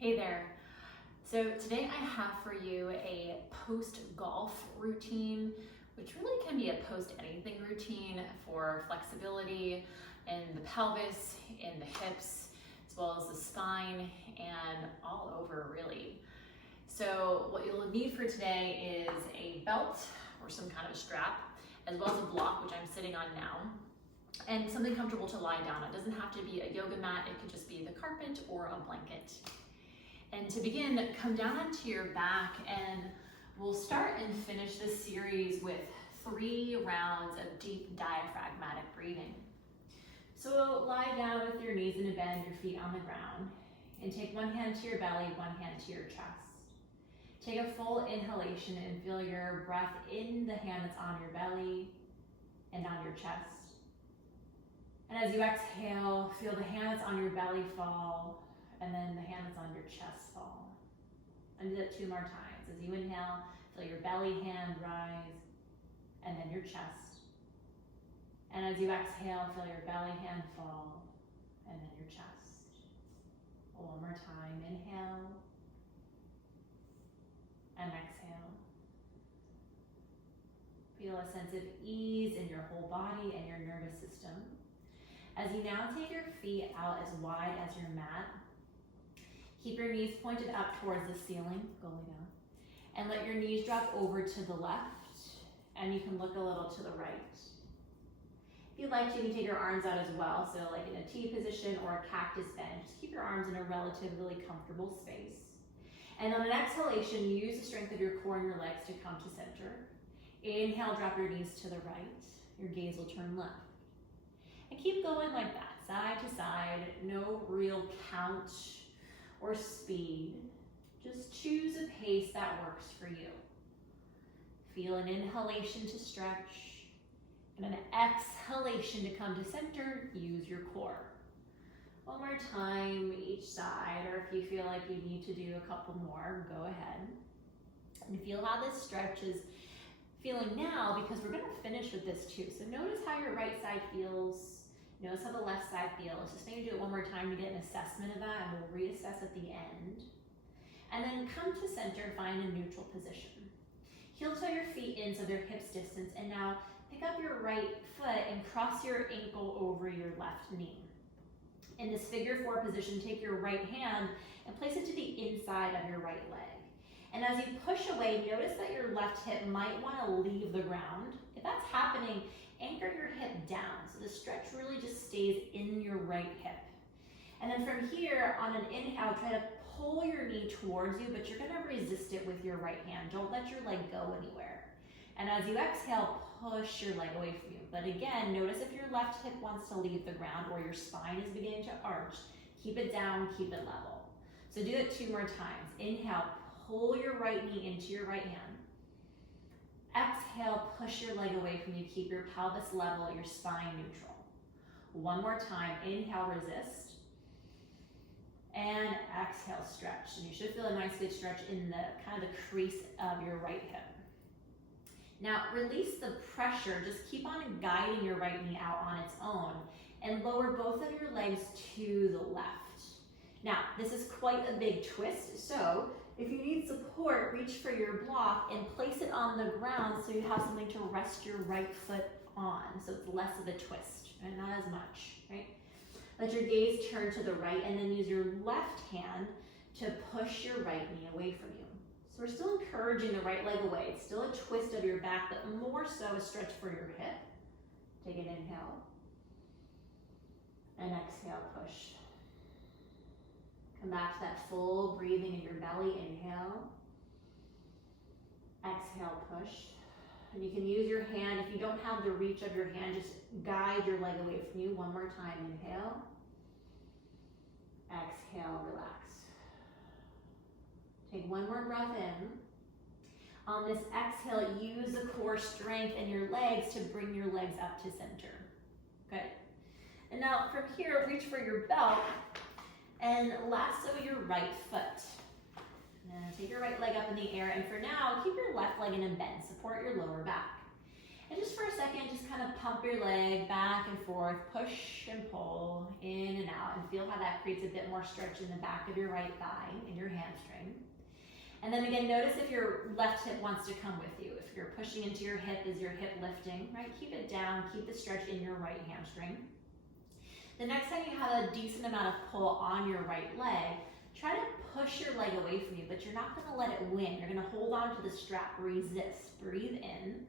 Hey there. So today I have for you a post-golf routine, which really can be a post-anything routine for flexibility in the pelvis, in the hips, as well as the spine, and all over really. So what you'll need for today is a belt or some kind of strap, as well as a block, which I'm sitting on now, and something comfortable to lie down on. It doesn't have to be a yoga mat, it could just be the carpet or a blanket. And to begin, come down onto your back and we'll start and finish this series with 3 rounds of deep diaphragmatic breathing. So lie down with your knees in a bend, your feet on the ground, and take one hand to your belly, one hand to your chest. Take a full inhalation and feel your breath in the hand that's on your belly and on your chest. And as you exhale, feel the hand that's on your belly fall, and then the hand that's on your chest fall. And do that 2 more times. As you inhale, feel your belly hand rise, and then your chest. And as you exhale, feel your belly hand fall, and then your chest. One more time, inhale, and exhale. Feel a sense of ease in your whole body and your nervous system. As you now take your feet out as wide as your mat, keep your knees pointed up towards the ceiling, go lay down, and let your knees drop over to the left, and you can look a little to the right. If you'd like to, you can take your arms out as well, so like in a T position or a cactus bend. Just keep your arms in a relatively comfortable space. And on an exhalation, use the strength of your core and your legs to come to center. Inhale, drop your knees to the right. Your gaze will turn left. And keep going like that, side to side, no real count or speed. Just choose a pace that works for you. Feel an inhalation to stretch and an exhalation to come to center. Use your core. One more time each side, or if you feel like you need to do a couple more, go ahead. And feel how this stretch is feeling now, because we're going to finish with this too. So notice how your right side feels. Notice how the left side feels. Just maybe do it one more time to get an assessment of that, and we'll reassess at the end. And then come to center, find a neutral position. Heel toe your feet in so they're hips distance, and now pick up your right foot and cross your ankle over your left knee. In this figure 4 position, take your right hand and place it to the inside of your right leg. And as you push away, notice that your left hip might want to leave the ground. If that's happening, anchor your hip down, so the stretch really just stays in your right hip. And then from here, on an inhale, try to pull your knee towards you, but you're gonna resist it with your right hand. Don't let your leg go anywhere. And as you exhale, push your leg away from you. But again, notice if your left hip wants to leave the ground or your spine is beginning to arch, keep it down, keep it level. So do it 2 more times. Inhale, pull your right knee into your right hand. Exhale, push your leg away from you. Keep your pelvis level, your spine neutral. 1 more time. Inhale, resist. And exhale, stretch. And you should feel a nice good stretch in the kind of the crease of your right hip. Now, release the pressure. Just keep on guiding your right knee out on its own and lower both of your legs to the left. Now, this is quite a big twist, so if you need support, reach for your block and place it on the ground so you have something to rest your right foot on, so it's less of a twist, and not as much, right? Let your gaze turn to the right and then use your left hand to push your right knee away from you. So we're still encouraging the right leg away. It's still a twist of your back, but more so a stretch for your hip. Take an inhale. And exhale, push. Come back to that full breathing in your belly. Inhale. Exhale, push. And you can use your hand. If you don't have the reach of your hand, just guide your leg away from you. 1 more time. Inhale. Exhale, relax. Take 1 more breath in. On this exhale, use the core strength in your legs to bring your legs up to center. Good. And now from here, reach for your belt and lasso your right foot. And take your right leg up in the air, and for now, keep your left leg in a bend. Support your lower back. And just for a second, just kind of pump your leg back and forth, push and pull, in and out, and feel how that creates a bit more stretch in the back of your right thigh and your hamstring. And then again, notice if your left hip wants to come with you. If you're pushing into your hip, is your hip lifting, right? Keep it down, keep the stretch in your right hamstring. The next time you have a decent amount of pull on your right leg, try to push your leg away from you, but you're not gonna let it win. You're gonna hold on to the strap, resist, breathe in.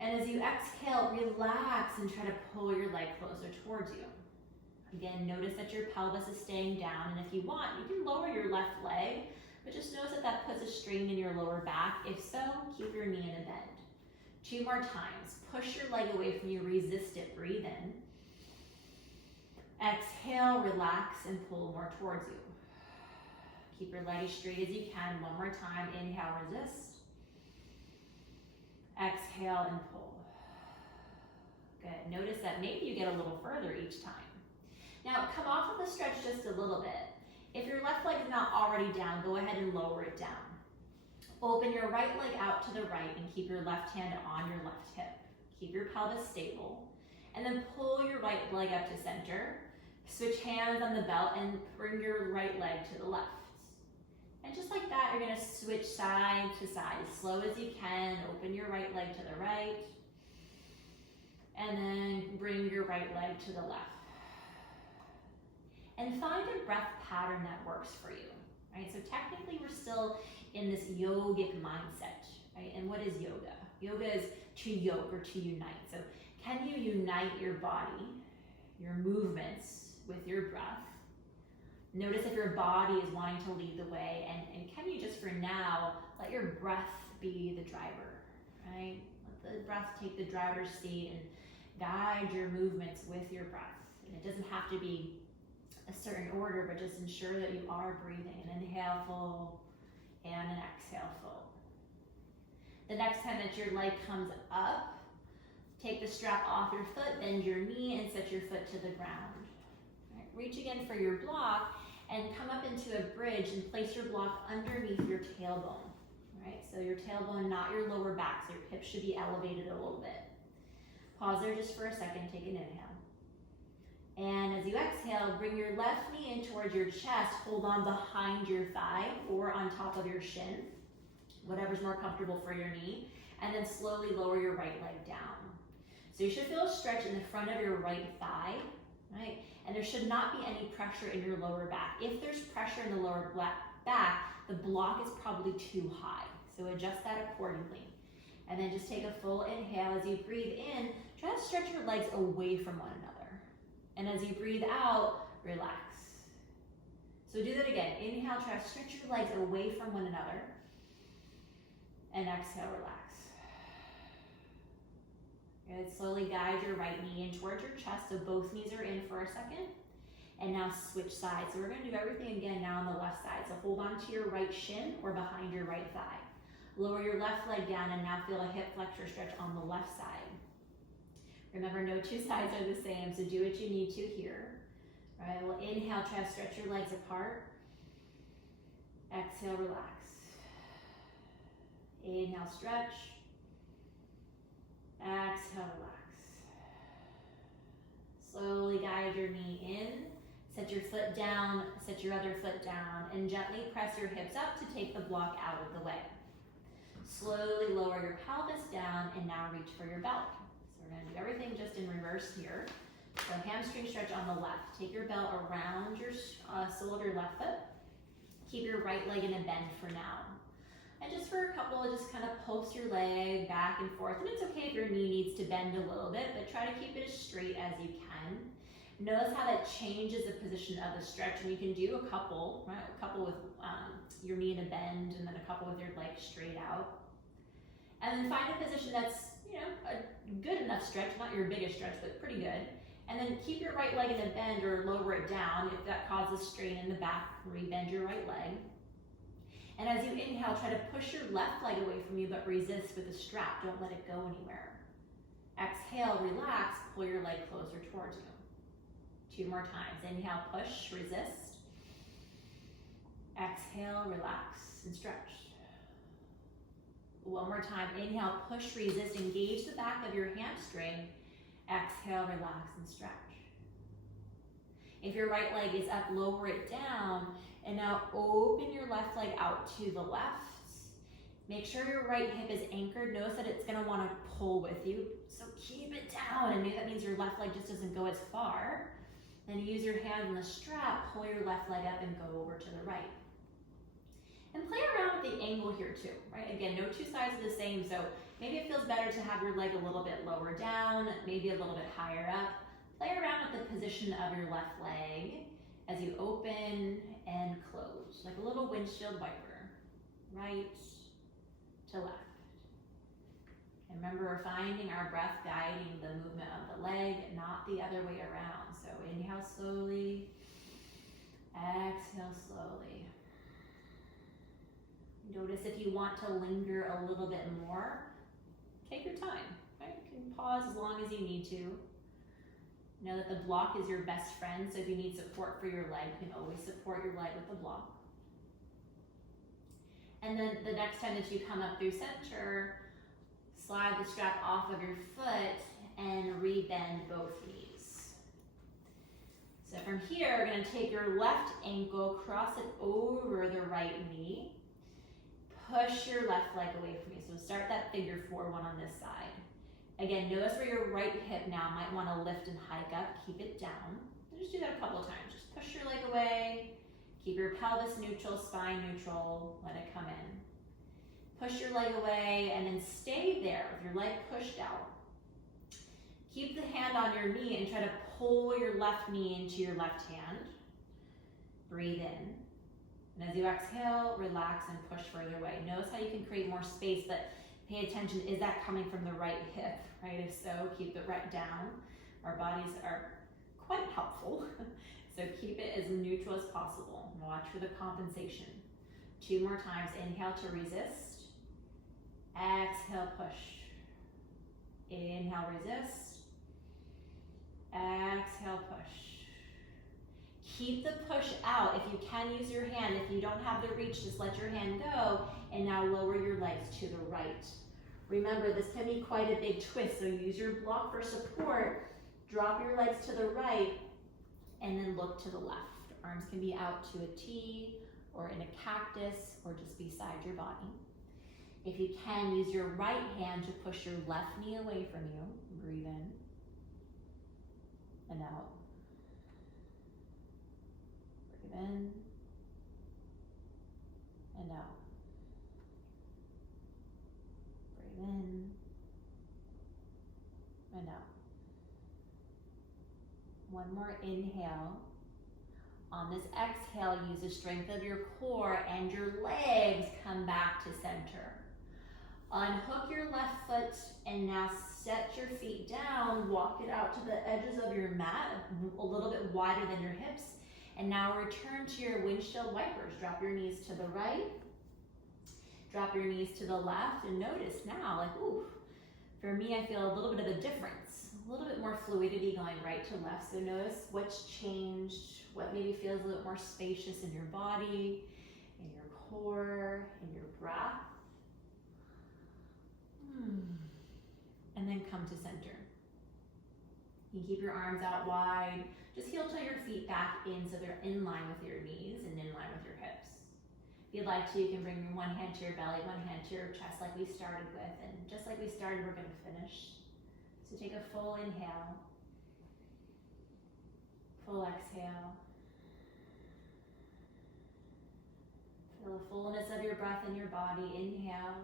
And as you exhale, relax and try to pull your leg closer towards you. Again, notice that your pelvis is staying down, and if you want, you can lower your left leg, but just notice that that puts a strain in your lower back. If so, keep your knee in a bend. 2 more times. Push your leg away from you, resist it, breathe in. Exhale, relax, and pull more towards you. Keep your leg as straight as you can. 1 more time. Inhale, resist. Exhale, and pull. Good. Notice that maybe you get a little further each time. Now, come off of the stretch just a little bit. If your left leg is not already down, go ahead and lower it down. Open your right leg out to the right and keep your left hand on your left hip. Keep your pelvis stable. And then pull your right leg up to center. Switch hands on the belt and bring your right leg to the left. And just like that, you're gonna switch side to side as slow as you can. Open your right leg to the right. And then bring your right leg to the left. And find a breath pattern that works for you, right? So technically we're still in this yogic mindset, right? And what is yoga? Yoga is to yoke or to unite. So can you unite your body, your movements with your breath? Notice if your body is wanting to lead the way, and can you just for now, let your breath be the driver, right? Let the breath take the driver's seat and guide your movements with your breath. And it doesn't have to be a certain order, but just ensure that you are breathing. An inhale full and an exhale full. The next time that your leg comes up, take the strap off your foot, bend your knee, and set your foot to the ground. Right, reach again for your block and come up into a bridge and place your block underneath your tailbone. Right, so your tailbone, not your lower back, so your hips should be elevated a little bit. Pause there just for a second, take an inhale. And as you exhale, bring your left knee in towards your chest, hold on behind your thigh or on top of your shin, whatever's more comfortable for your knee, and then slowly lower your right leg down. So you should feel a stretch in the front of your right thigh, right? And there should not be any pressure in your lower back. If there's pressure in the lower back, the block is probably too high. So adjust that accordingly. And then just take a full inhale. As you breathe in, try to stretch your legs away from one another. And as you breathe out, relax. So do that again. Inhale, try to stretch your legs away from one another. And exhale, relax. Good. Slowly guide your right knee in towards your chest, so both knees are in for a second. And now switch sides. So we're going to do everything again now on the left side. So hold on to your right shin or behind your right thigh. Lower your left leg down and now feel a hip flexor stretch on the left side. Remember, no 2 sides are the same, so do what you need to here. All right, we'll inhale, try to stretch your legs apart. Exhale, relax. Inhale, stretch. Exhale, relax. Slowly guide your knee in. Set your foot down, set your other foot down, and gently press your hips up to take the block out of the way. Slowly lower your pelvis down and now reach for your belt. So we're going to do everything just in reverse here. So hamstring stretch on the left. Take your belt around your sole of your left foot. Keep your right leg in a bend for now. And just for a couple, just kind of pulse your leg back and forth. And it's okay if your knee needs to bend a little bit, but try to keep it as straight as you can. Notice how that changes the position of the stretch. And you can do a couple, right? A couple with your knee in a bend and then a couple with your leg straight out. And then find a position that's, a good enough stretch, not your biggest stretch, but pretty good. And then keep your right leg in a bend or lower it down. If that causes strain in the back, re-bend your right leg. And as you inhale, try to push your left leg away from you, but resist with the strap. Don't let it go anywhere. Exhale, relax, pull your leg closer towards you. 2 more times. Inhale, push, resist. Exhale, relax, and stretch. One more time, inhale, push, resist, engage the back of your hamstring. Exhale, relax and stretch. If your right leg is up, lower it down, and now open your left leg out to the left. Make sure your right hip is anchored. Notice that it's gonna wanna pull with you, so keep it down, and maybe that means your left leg just doesn't go as far. Then use your hand on the strap, pull your left leg up and go over to the right. And play around with the angle here too, right? Again, no two sides are the same, so maybe it feels better to have your leg a little bit lower down, maybe a little bit higher up. Play around with the position of your left leg as you open and close, like a little windshield wiper, right to left. And remember, we're finding our breath guiding the movement of the leg, not the other way around. So inhale slowly, exhale slowly. Notice if you want to linger a little bit more, take your time, right? You can pause as long as you need to. Know that the block is your best friend, so if you need support for your leg, you can always support your leg with the block. And then the next time that you come up through center, slide the strap off of your foot and rebend both knees. So from here, we're gonna take your left ankle, cross it over the right knee, push your left leg away from you. So start that figure 4-1 on this side. Again, notice where your right hip now might wanna lift and hike up, keep it down. And just do that a couple of times. Just push your leg away, keep your pelvis neutral, spine neutral, let it come in. Push your leg away and then stay there with your leg pushed out. Keep the hand on your knee and try to pull your left knee into your left hand. Breathe in. And as you exhale, relax and push further away. Notice how you can create more space, but pay attention, is that coming from the right hip, right? If so, keep it right down. Our bodies are quite helpful, so keep it as neutral as possible. Watch for the compensation. 2 more times, inhale to resist. Exhale, push. Inhale, resist. Exhale, push. Keep the push out. If you can, use your hand. If you don't have the reach, just let your hand go, and now lower your legs to the right. Remember, this can be quite a big twist, so use your block for support. Drop your legs to the right, and then look to the left. Arms can be out to a T, or in a cactus, or just beside your body. If you can, use your right hand to push your left knee away from you. Breathe in and out. Breathe in and out. Breathe in and out. One more inhale. On this exhale, use the strength of your core and your legs come back to center. Unhook your left foot and now set your feet down, walk it out to the edges of your mat, a little bit wider than your hips. And now return to your windshield wipers. Drop your knees to the right, drop your knees to the left, and notice now, like, ooh, for me, I feel a little bit of a difference, a little bit more fluidity going right to left. So notice what's changed, what maybe feels a little more spacious in your body, in your core, in your breath. And then come to center. You keep your arms out wide. Just heel toe your feet back in so they're in line with your knees and in line with your hips. If you'd like to, you can bring one hand to your belly, one hand to your chest like we started with. And just like we started, we're gonna finish. So take a full inhale, full exhale. Feel the fullness of your breath in your body. Inhale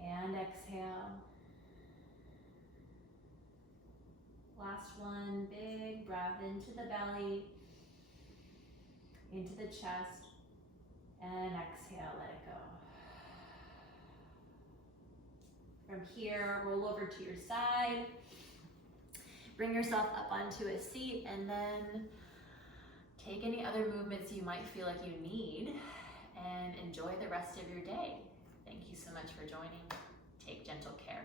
and exhale. Last one, big breath into the belly, into the chest, and exhale, let it go. From here, roll over to your side. Bring yourself up onto a seat, and then take any other movements you might feel like you need, and enjoy the rest of your day. Thank you so much for joining. Take gentle care.